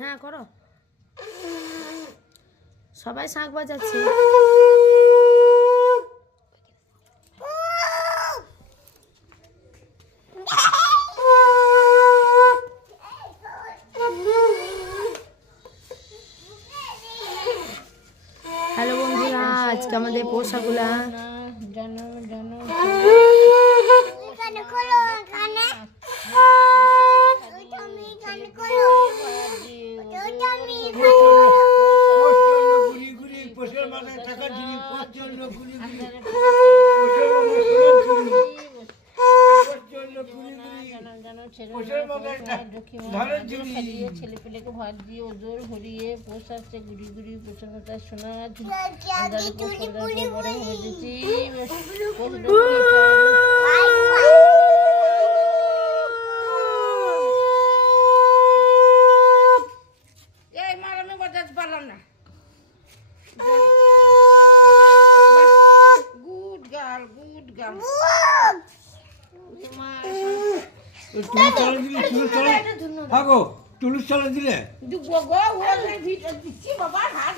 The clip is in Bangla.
হ্যাঁ করো, সবাই শাঁখ বাজাচ্ছে। হ্যালো বন্ধুরা, আজকে আমাদের পোষাগুলা ছেলে পেলেকে ভাত দিয়ে ওজোর ভরিয়ে পোষ আসছে গুড়ি গুড়ি পোষের মাথায় সোনা বড় হয়ে গেছি। এই মার আমি বাজাতে পারলাম না। Good girl, good girl. টুলুস চালা দিলে দিচ্ছি বাবা হাত